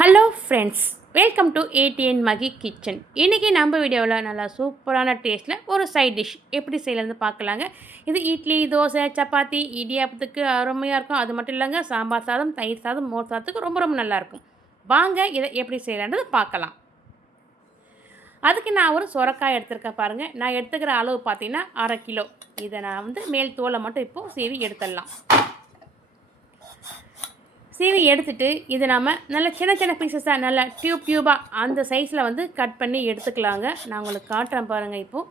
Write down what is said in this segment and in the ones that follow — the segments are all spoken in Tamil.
Hello friends, welcome to ATN Magi kitchen. இன்றைக்கி நம்ம வீடியோவில் நல்லா சூப்பரான டேஸ்ட்டில் ஒரு சைட் டிஷ் எப்படி செய்யலாம்னு பார்க்கலாங்க. இது இட்லி, தோசை, சப்பாத்தி, இடியாப்பத்துக்கு அருமையாக இருக்கும். அது மட்டும் இல்லைங்க, சாம்பார் சாதம், தயிர் சாதம், மோர் சாதத்துக்கு ரொம்ப ரொம்ப நல்லாயிருக்கும். வாங்க இதை எப்படி செய்யலான்றது பார்க்கலாம். அதுக்கு நான் ஒரு சுரக்காய் எடுத்துருக்கேன் பாருங்கள். நான் எடுத்துக்கிற அளவு பார்த்தீங்கன்னா 1/2 கிலோ. இதை நான் மேல் தோலை மட்டும் இப்போது சீவி எடுத்துடலாம். சீவி எடுத்துகிட்டு இது நம்ம நல்ல சின்ன சின்ன பீசஸாக நல்லா டியூபாக அந்த சைஸில் கட் பண்ணி எடுத்துக்கலாங்க. நான் உங்களுக்கு காட்டுறேன் பாருங்கள். இப்போது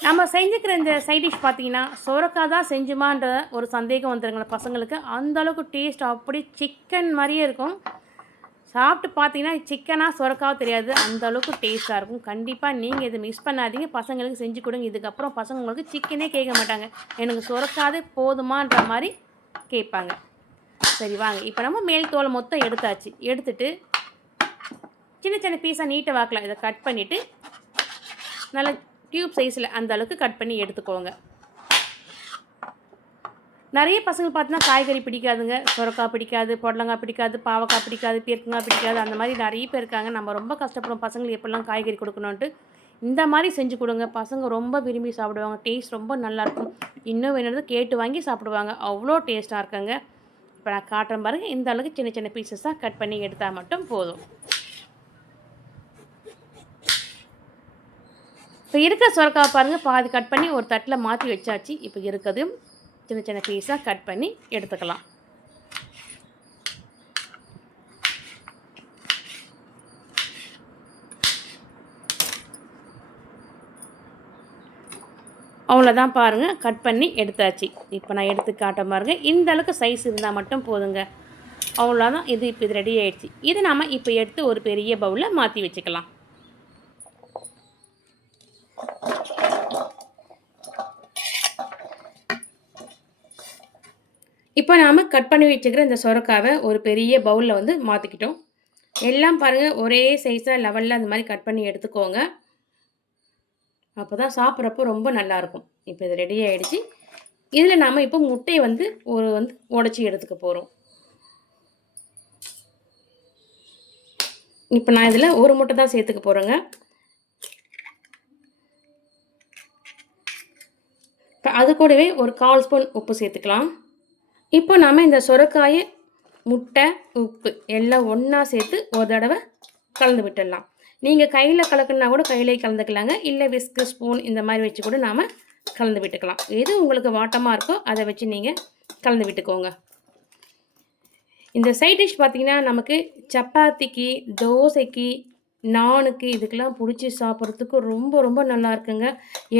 நம்ம செஞ்சுக்கிற இந்த சைட் டிஷ் பார்த்தீங்கன்னா சுரக்காய் தான் செஞ்சுமான்ற ஒரு சந்தேகம் வந்துடுங்களா பசங்களுக்கு. அந்தளவுக்கு டேஸ்ட் அப்படி சிக்கன் மாதிரியே இருக்கும். சாப்பிட்டு பார்த்தீங்கன்னா சிக்கனாக சுரக்காவும் தெரியாது, அந்தளவுக்கு டேஸ்ட்டாக இருக்கும். கண்டிப்பாக நீங்கள் இதை மிஸ் பண்ணாதீங்க, பசங்களுக்கு செஞ்சு கொடுங்க. இதுக்கப்புறம் பசங்க உங்களுக்கு சிக்கனே கேட்க மாட்டாங்க, எனக்கு சுரக்காதே போதுமான்ற மாதிரி கேட்பாங்க. சரி வாங்க, இப்போ நம்ம மேல் தோலை மொத்தம் எடுத்தாச்சு. எடுத்துட்டு சின்ன சின்ன பீஸாக நீட்டை வாக்கலாம். இதை கட் பண்ணிவிட்டு நல்லா டியூப் சைஸில் அந்த அளவுக்கு கட் பண்ணி எடுத்துக்கோங்க. நிறைய பசங்க பார்த்தீங்கன்னா காய்கறி பிடிக்காதுங்க. சுரக்காய் பிடிக்காது, புடலங்காய் பிடிக்காது, பாவக்காய் பிடிக்காது, பீர்க்கங்காய் பிடிக்காது. அந்த மாதிரி நிறைய பேர் இருக்காங்க. நம்ம ரொம்ப கஷ்டப்படுறோம் பசங்களுக்கு எப்படிலாம் காய்கறி கொடுக்கணுன்ட்டு. இந்த மாதிரி செஞ்சு கொடுங்க, பசங்க ரொம்ப விரும்பி சாப்பிடுவாங்க. டேஸ்ட் ரொம்ப நல்லாயிருக்கும். இன்னும் வேணுறது கேட்டு வாங்கி சாப்பிடுவாங்க, அவ்வளோ டேஸ்ட்டாக இருக்குங்க. இப்போ நான் காட்டுறேன் பாருங்கள். இந்த அளவுக்கு சின்ன சின்ன பீசஸாக கட் பண்ணி எடுத்தால் மட்டும் போதும். இப்போ இருக்கிற சுரக்காய் பாருங்கள், பாதி கட் பண்ணி ஒரு தட்டில் மாற்றி வச்சாச்சு. இப்போ இருக்கிறதையும் சின்ன சின்ன பீஸாக கட் பண்ணி எடுத்துக்கலாம். அவ்வளோதான் பாருங்கள், கட் பண்ணி எடுத்தாச்சு. இப்போ நான் எடுத்து காட்ட பாருங்கள். இந்த அளவுக்கு சைஸ் இருந்தால் மட்டும் போதுங்க. அவ்வளோதான். இப்போ இது ரெடி ஆகிடுச்சு. இது நாம் இப்போ எடுத்து ஒரு பெரிய பவுலில் மாற்றி வச்சுக்கலாம். இப்போ நாம் கட் பண்ணி வச்சுக்கிற இந்த சுரக்காவை ஒரு பெரிய பவுலில் மாற்றிக்கிட்டோம். எல்லாம் பாருங்கள் ஒரே சைஸாக லெவலில் அந்த மாதிரி கட் பண்ணி எடுத்துக்கோங்க. அப்போ தான் சாப்பிட்றப்போ ரொம்ப நல்லாயிருக்கும். இப்போ இது ரெடி ஆகிடுச்சு. இதில் நாம் இப்போ முட்டையை உடச்சி எடுத்துக்க போகிறோம். இப்போ நான் இதில் ஒரு முட்டை தான் சேர்த்துக்க போகிறேங்க. இப்போ அது கூடவே ஒரு 1/4 ஸ்பூன் உப்பு சேர்த்துக்கலாம். இப்போ நாம் இந்த சுரக்காயை, முட்டை, உப்பு எல்லாம் ஒன்றா சேர்த்து ஒரு தடவை கலந்து விட்டுடலாம். நீங்கள் கையில் கலக்குன்னா கூட கையிலே கலந்துக்கலாங்க. இல்லை விஸ்கு, ஸ்பூன் இந்த மாதிரி வச்சு கூட நாம் கலந்து விட்டுக்கலாம். எது உங்களுக்கு வாட்டமாக இருக்கோ அதை வச்சு நீங்கள் கலந்து விட்டுக்கோங்க. இந்த சைட் டிஷ் பார்த்திங்கன்னா நமக்கு சப்பாத்திக்கு, தோசைக்கு, நானுக்கு இதுக்கெல்லாம் பிடிச்சி சாப்பிட்றதுக்கு ரொம்ப ரொம்ப நல்லா இருக்குங்க.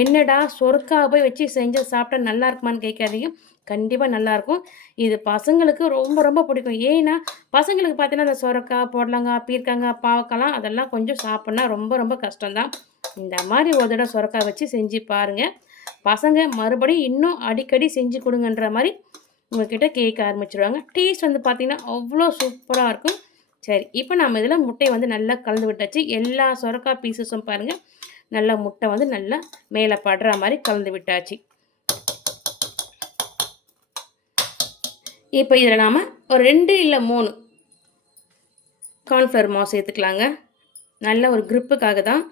என்னடா சொரக்காவை வச்சு செஞ்சு சாப்பிட்டா நல்லா இருக்குமான்னு கேட்காதீங்க, கண்டிப்பாக நல்லாயிருக்கும். இது பசங்களுக்கு ரொம்ப ரொம்ப பிடிக்கும். ஏன்னா பசங்களுக்கு பார்த்தீங்கன்னா அந்த சொரக்காய், புடலங்காய், பீர்க்கங்காய், பாவக்காய்லாம் அதெல்லாம் கொஞ்சம் சாப்பிட்னா ரொம்ப ரொம்ப கஷ்டம்தான். இந்த மாதிரி ஒரு தடவை சொரக்காய் வச்சு செஞ்சு பாருங்கள். பசங்க மறுபடியும் இன்னும் அடிக்கடி செஞ்சு கொடுங்கன்ற மாதிரி உங்கள்கிட்ட கேட்க ஆரம்பிச்சிடுவாங்க. டேஸ்ட் பார்த்திங்கன்னா அவ்வளோ சூப்பராக இருக்கும். சரி, இப்போ நம்ம இதில் முட்டையை நல்லா கலந்து விட்டாச்சு. எல்லா சொரக்காய் பீசஸும் பாருங்கள் நல்லா முட்டை நல்லா மேலே படுற மாதிரி கலந்து விட்டாச்சு. இப்போ இதில் நாம் ஒரு 2 இல்லை 3 கார்ன்ஃப்ளவர் மாவு சேர்த்துக்கலாங்க. நல்ல ஒரு க்ரிப்புக்காக தான்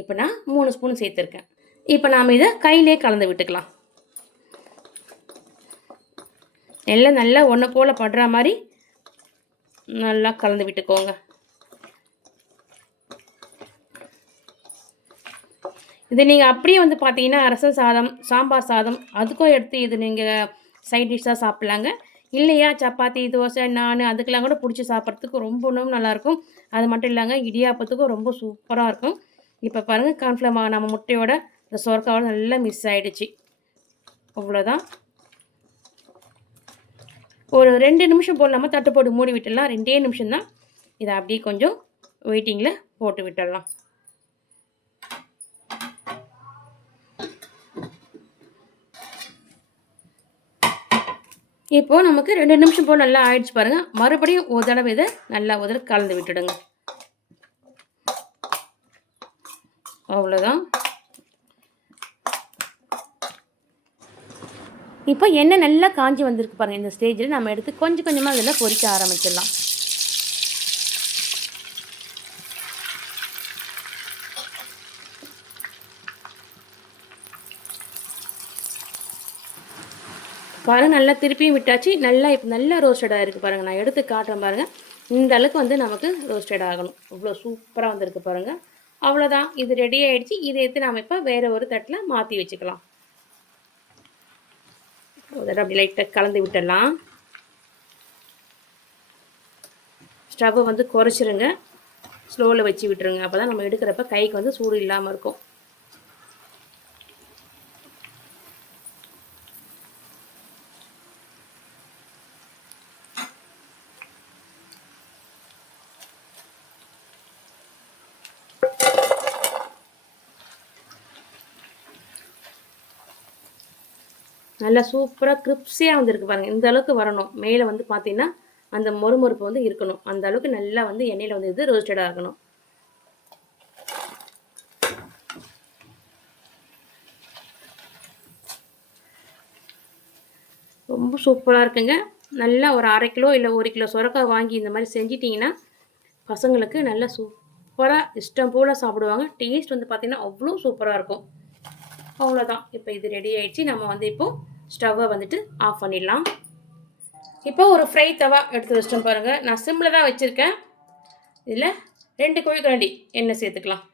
இப்போ நான் 3 ஸ்பூன் சேர்த்துருக்கேன். இப்போ நாம் இதை கையிலே கலந்து விட்டுக்கலாம். எல்லாம் நல்லா ஒன்று போல் படுற மாதிரி நல்லா கலந்து விட்டுக்கோங்க. இது நீங்கள் அப்படியே பார்த்தீங்கன்னா ரசம் சாதம், சாம்பார் சாதம் அதுக்கும் எடுத்து இது நீங்கள் சைட் டிஷ்ஷாக சாப்பிட்லாங்க. இல்லையா சப்பாத்தி, தோசை, நான் அதுக்கெல்லாம் கூட பிடிச்சி சாப்பிட்றதுக்கு ரொம்ப நல்லாயிருக்கும். அது மட்டும் இல்லைங்க, இடியாப்பத்துக்கும் ரொம்ப சூப்பராக இருக்கும். இப்போ பாருங்கள், கார்ன்ஃப்ளவர் மாவு நம்ம முட்டையோட இந்த சொரக்காவோட நல்லா மிஸ் ஆகிடுச்சு. அவ்வளோதான். ஒரு 2 நிமிஷம் போல் நம்ம தட்டு போட்டு மூடி விட்டுடலாம். 2 நிமிஷம் தான். இதை அப்படியே கொஞ்சம் வெயிட்டிங்கில் போட்டு விட்டுடலாம். இப்போது நமக்கு 2 நிமிஷம் போல் நல்லா ஆயிடுச்சு பாருங்கள். மறுபடியும் ஒரு தடவை இதை நல்லா ஒரு தடவை கலந்து விட்டுடுங்க. அவ்வளோதான். இப்போ எண்ணெய் நல்லா காஞ்சி வந்திருக்கு பாருங்கள். இந்த ஸ்டேஜில் நம்ம எடுத்து கொஞ்சம் கொஞ்சமாக இதில் பொரிக்க ஆரம்பிச்சிடலாம். பாருங்கள், நல்லா திருப்பியும் விட்டாச்சு. நல்லா இப்போ நல்லா ரோஸ்டடாக இருக்குது பாருங்கள். நான் எடுத்து காட்டுறேன் பாருங்கள். இந்த அளவுக்கு வந்து நமக்கு ரோஸ்டட் ஆகணும். இவ்வளோ சூப்பராக வந்திருக்கு பாருங்கள். அவ்வளோதான், இது ரெடி ஆகிடுச்சு. இதை எடுத்து நாம் இப்போ வேறு ஒரு தட்டில் மாற்றி வச்சுக்கலாம். ஒரு தடவை அப்படி லைட்டாக கலந்து விட்டுடலாம். ஸ்டவ்வை வந்து குறைச்சிருங்க, ஸ்லோவில் வச்சு விட்டுருங்க. அப்போ தான் நம்ம எடுக்கிறப்ப கைக்கு வந்து சூடு இல்லாமல் இருக்கும். நல்லா சூப்பராக கிரிப்ஸியாக வந்துருக்கு பாருங்கள். இந்த அளவுக்கு வரணும். மேலே வந்து பார்த்தீங்கன்னா அந்த மொறுமொறுப்பு வந்து இருக்கணும். அந்த அளவுக்கு நல்லா வந்து எண்ணெயில் வந்து இது ரோஸ்டடாக ஆகணும். ரொம்ப சூப்பராக இருக்குங்க. நல்லா ஒரு 1/2 கிலோ இல்லை 1 கிலோ சுரக்காய் வாங்கி இந்த மாதிரி செஞ்சிட்டிங்கன்னா பசங்களுக்கு நல்லா சூப்பராக இஷ்டம் போல் சாப்பிடுவாங்க. டேஸ்ட் வந்து பார்த்திங்கன்னா அவ்வளோ சூப்பராக இருக்கும். அவ்வளோதான், இப்போ இது ரெடி ஆகிடுச்சு. நம்ம வந்து இப்போது ஸ்டவ்வை வந்துட்டு ஆஃப் பண்ணிடலாம். இப்போ ஒரு ஃப்ரை தவா எடுத்து வச்சிட்டோம் பாருங்கள். நான் சிம்மில் தான் வச்சுருக்கேன். இதில் 2 குழிக்கரண்டி எண்ணெய் சேர்த்துக்கலாம்.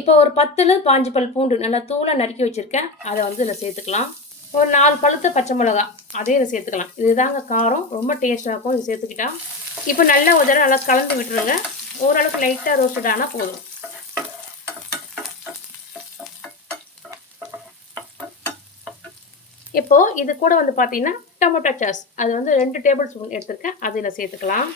இப்போ ஒரு 10 பாஞ்சு பல் பூண்டு நல்லா தூளாக நறுக்கி வச்சுருக்கேன். அதை வந்து இதில் சேர்த்துக்கலாம். ஒரு 4 பழுத்த பச்சை மிளகா அதையும் இதை சேர்த்துக்கலாம். இதுதாங்க காரம், ரொம்ப டேஸ்ட்டாக இருக்கும் இது சேர்த்துக்கிட்டா. இப்போ நல்லா ஒரு தடவை நல்லா கலந்து விட்டுருங்க. ஓரளவுக்கு லைட்டாக ரோஸ்டட் ஆனால் போதும். இப்போது இது கூட வந்து பார்த்தீங்கன்னா டொமேட்டோ சாஸ், அது வந்து 2 டேபிள் ஸ்பூன் எடுத்துருக்கேன். அதில் சேர்த்துக்கலாம்.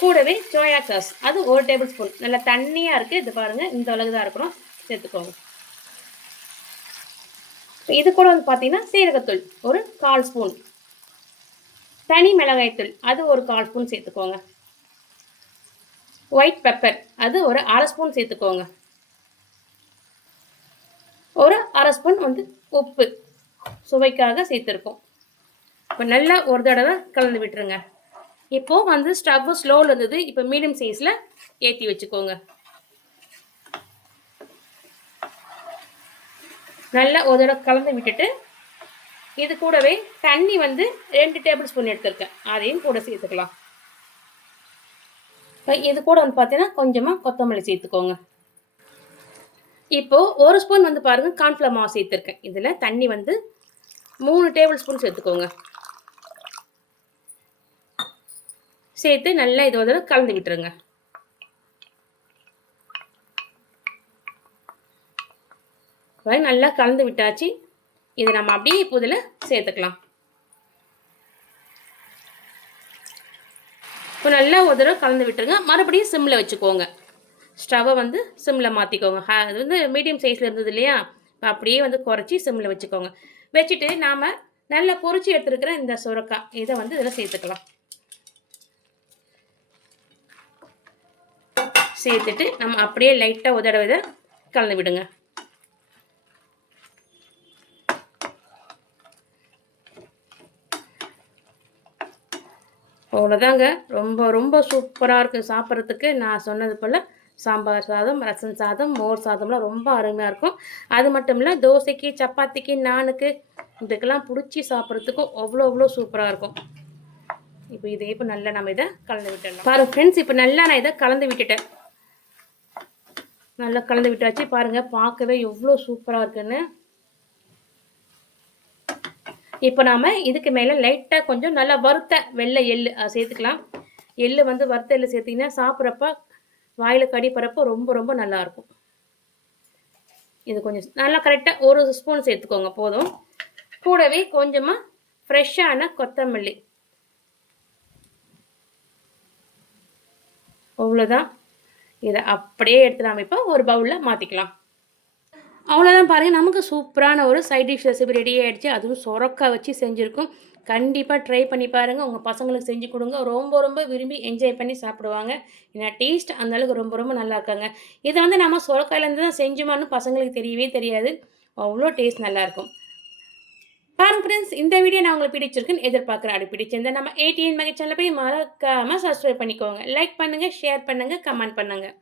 கூடவே சோயா சாஸ், அது 1 டேபிள் ஸ்பூன். நல்லா தண்ணியாக இருக்குது. இது பாருங்கள், இந்த அளவுக்கு தான் இருக்கணும். சேர்த்துக்கோங்க. இது கூட வந்து பார்த்தீங்கன்னா சீரகத்தூள் ஒரு 1/4 ஸ்பூன், தனி மிளகாய்த்தூள் அது ஒரு 1/4 ஸ்பூன் சேர்த்துக்கோங்க. ஒயிட் பெப்பர் அது ஒரு 1/2 ஸ்பூன் சேர்த்துக்கோங்க. ஒரு 1/2 ஸ்பூன் வந்து உப்பு சுவைக்காக சேர்த்துருக்கோம். இப்போ நல்லா ஒரு தடவை கலந்து விட்டுருங்க. இப்போது வந்து ஸ்டவ்வு ஸ்லோவில் இருந்தது. இப்போ மீடியம் சைஸில் ஏற்றி வச்சுக்கோங்க. நல்லா ஒரு தடவை கலந்து விட்டுட்டு இது கூடவே தண்ணி வந்து 2 டேபிள் ஸ்பூன் எடுத்துருக்கேன். அதையும் கூட சேர்த்துக்கலாம். இப்போ இது கூட வந்து பார்த்தீங்கன்னா கொஞ்சமாக கொத்தமல்லி சேர்த்துக்கோங்க. இப்போது 1 ஸ்பூன் வந்து பாருங்கள் கார்ன்ஃப்ளவர் மாவு சேர்த்துருக்கேன். இதில் தண்ணி வந்து 3 டேபிள் ஸ்பூன் சேர்த்துக்கோங்க. சேர்த்து நல்லா இது ஒரு கலந்து விட்டுருங்க. நல்லா கலந்து விட்டாச்சு. இதை நம்ம அப்படியே இப்போ இதில் சேர்த்துக்கலாம். இப்போ நல்லா ஒரு தடவை கலந்து விட்டுருங்க. மறுபடியும் சிம்மில் வச்சுக்கோங்க. ஸ்டவ்வை வந்து சிம்மில் மாற்றிக்கோங்க. அது வந்து மீடியம் சைஸில் இருந்தது இல்லையா, இப்போ அப்படியே வந்து குறைச்சி சிம்மில் வச்சுக்கோங்க. வச்சுட்டு நாம் நல்லா பொரிச்சு எடுத்துருக்கிற இந்த சுரக்காய் இதை வந்து இதில் சேர்த்துக்கலாம். சேர்த்துட்டு நம்ம அப்படியே லைட்டாக ஒரு தடவை இதை கலந்து விடுங்க. அவ்வளோதாங்க. ரொம்ப ரொம்ப சூப்பராக இருக்குது சாப்பிட்றதுக்கு. நான் சொன்னது போல் சாம்பார் சாதம், ரசம் சாதம், மோர் சாதம்லாம் ரொம்ப அருமையாக இருக்கும். அது மட்டும் இல்லை, தோசைக்கு, சப்பாத்திக்கு, நானுக்கு இதுக்கெல்லாம் பிடிச்சி சாப்பிட்றதுக்கும் அவ்வளோ சூப்பராக இருக்கும். இப்போ இதே இப்போ நல்லா நம்ம இதை கலந்து விட்டுடலாம். பாருங்கள் ஃப்ரெண்ட்ஸ், இப்போ நல்லா நான் இதை கலந்து விட்டுட்டேன். நல்லா கலந்து விட்டாச்சு. பாருங்கள், பார்க்கவே எவ்வளோ சூப்பராக இருக்குன்னு. இப்போ நாம் இதுக்கு மேலே லைட்டாக கொஞ்சம் நல்லா வறுத்த வெள்ளை எள்ளு சேர்த்துக்கலாம். எள்ளு வந்து வறுத்த எள்ளு சேர்த்திங்கன்னா சாப்பிட்றப்ப வாயில் கடிப்பறப்போ ரொம்ப ரொம்ப நல்லாயிருக்கும். இது கொஞ்சம் நல்லா கரெக்டாக 1 ஸ்பூன் சேர்த்துக்கோங்க போதும். கூடவே கொஞ்சமாக ஃப்ரெஷ்ஷான கொத்தமல்லி. அவ்வளோதான். இதை அப்படியே எடுத்து நாம் இப்போ ஒரு பவுலில் மாற்றிக்கலாம். அவ்வளோதான் பாருங்கள், நமக்கு சூப்பரான ஒரு சைட் டிஷ் ரெசிபி ரெடி ஆகிடுச்சு. அதுவும் சொரக்காய் வச்சு செஞ்சுருக்கோம். கண்டிப்பாக ட்ரை பண்ணி பாருங்கள். உங்கள் பசங்களுக்கு செஞ்சு கொடுங்க. ரொம்ப ரொம்ப விரும்பி என்ஜாய் பண்ணி சாப்பிடுவாங்க. ஏன்னா டேஸ்ட் அந்தளவுக்கு ரொம்ப ரொம்ப நல்லா இருக்காங்க. இதை வந்து நம்ம சொரக்காயிலேருந்து தான் செஞ்சோமான்னு பசங்களுக்கு தெரியவே தெரியாது. அவ்வளோ டேஸ்ட் நல்லாயிருக்கும். பாருங்க ஃப்ரெண்ட்ஸ், இந்த வீடியோ நான் உங்களுக்கு பிடிச்சிருக்குன்னு எதிர்பார்க்குறேன். அப்படி பிடிச்சிருந்தா நம்ம ஏடிஎன் மகி சேனலை போய் மறக்காமல் சப்ஸ்கிரைப் பண்ணிக்கோங்க. லைக் பண்ணுங்கள், ஷேர் பண்ணுங்கள், கமெண்ட் பண்ணுங்கள்.